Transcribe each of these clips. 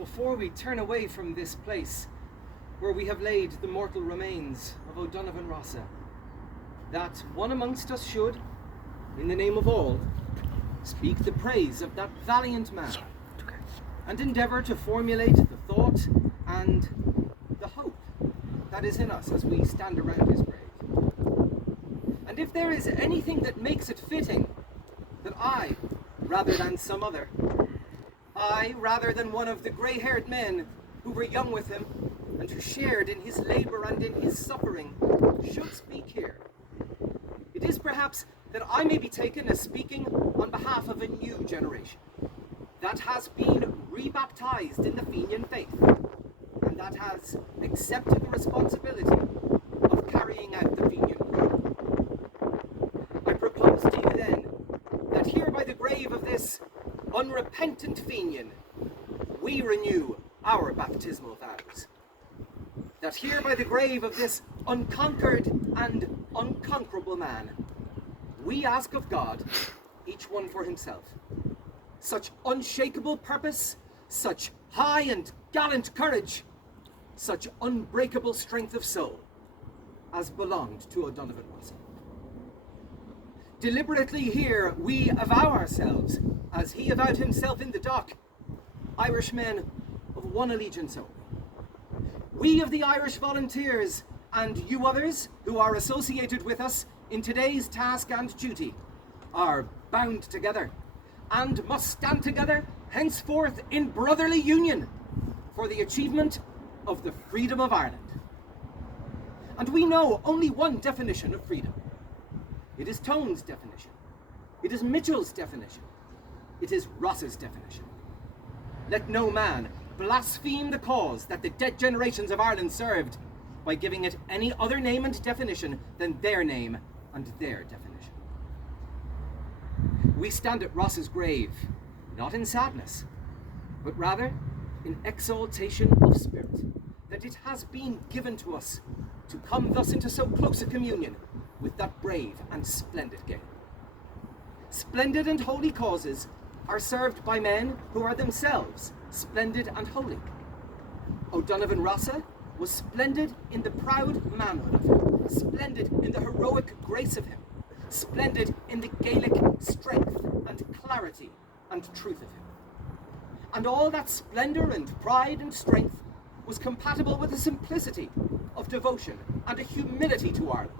before we turn away from this place where we have laid the mortal remains of O Donovan Rossa, that one amongst us should, in the name of all, speak the praise of that valiant man, and endeavour to formulate the thought and the hope that is in us as we stand around his grave. And if there is anything that makes it fitting that I, rather than some other, I, rather than one of the grey-haired men who were young with him and who shared in his labour and in his suffering, should speak here, it is perhaps that I may be taken as speaking on behalf of a new generation that has been rebaptized in the Fenian faith and that has accepted the responsibility of carrying out the Fenian call. I propose to you then that here by the grave of this unrepentant Fenian, we renew our baptismal vows. That here by the grave of this unconquered and unconquerable man, we ask of God, each one for himself, such unshakable purpose, such high and gallant courage, such unbreakable strength of soul, as belonged to O Donovan Rossa. Deliberately here we avow ourselves, as he avowed himself in the dock, Irishmen of one allegiance only. We of the Irish Volunteers, and you others who are associated with us in today's task and duty, are bound together and must stand together henceforth in brotherly union for the achievement of the freedom of Ireland. And we know only one definition of freedom. It is Tone's definition. It is Mitchell's definition. It is Ross's definition. Let no man blaspheme the cause that the dead generations of Ireland served by giving it any other name and definition than their name and their definition. We stand at Ross's grave, not in sadness, but rather in exaltation of spirit, that it has been given to us to come thus into so close a communion with that brave and splendid Gael. Splendid and holy causes are served by men who are themselves splendid and holy. O Donovan Rossa was splendid in the proud manhood of him, splendid in the heroic grace of him, splendid in the Gaelic strength and clarity and truth of him. And all that splendour and pride and strength was compatible with a simplicity of devotion and a humility to Ireland,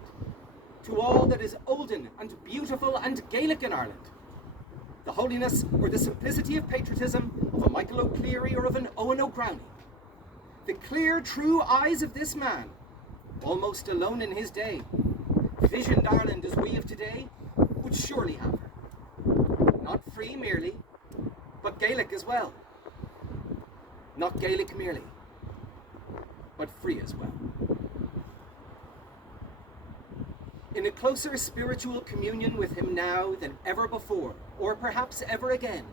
to all that is olden and beautiful and Gaelic in Ireland. The holiness or the simplicity of patriotism of a Michael O'Clery or of an Owen O'Grownie. The clear, true eyes of this man, almost alone in his day, visioned Ireland as we of today would surely have her. Not free merely, but Gaelic as well. Not Gaelic merely, but free as well. In a closer spiritual communion with him now than ever before, or perhaps ever again,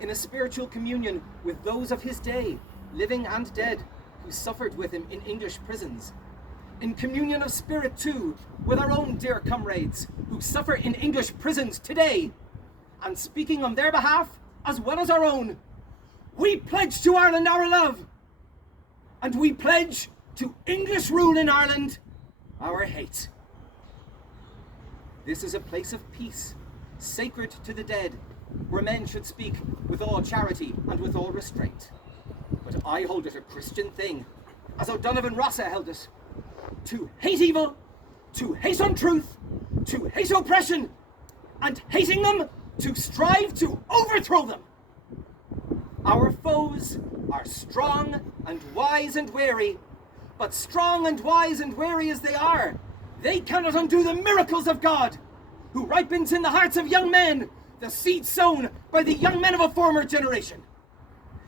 in a spiritual communion with those of his day, living and dead, who suffered with him in English prisons, in communion of spirit too with our own dear comrades who suffer in English prisons today, and speaking on their behalf as well as our own, we pledge to Ireland our love, and we pledge to English rule in Ireland our hate. This is a place of peace, sacred to the dead, where men should speak with all charity and with all restraint. But I hold it a Christian thing, as O Donovan Rossa held it, to hate evil, to hate untruth, to hate oppression, and hating them, to strive to overthrow them. Our foes are strong and wise and wary, but strong and wise and wary as they are, they cannot undo the miracles of God, who ripens in the hearts of young men the seed sown by the young men of a former generation.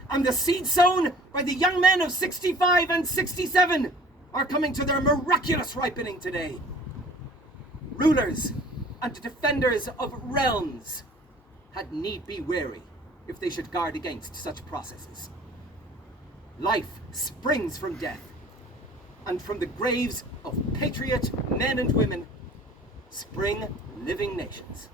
And the seed sown by the young men of 65 and 67 are coming to their miraculous ripening today. Rulers and defenders of realms had need be wary if they should guard against such processes. Life springs from death, and from the graves of patriot men and women spring living nations.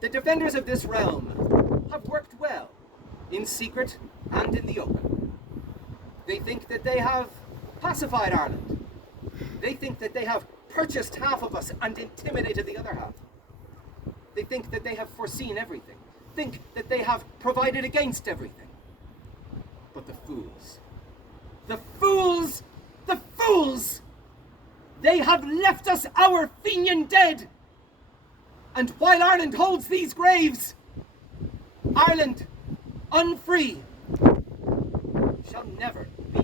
The defenders of this realm have worked in secret and in the open. They think that they have pacified Ireland. They think that they have purchased half of us and intimidated the other half. They think that they have foreseen everything. Think that they have provided against everything. But the fools, they have left us our Fenian dead. And while Ireland holds these graves, Ireland, unfree, shall never be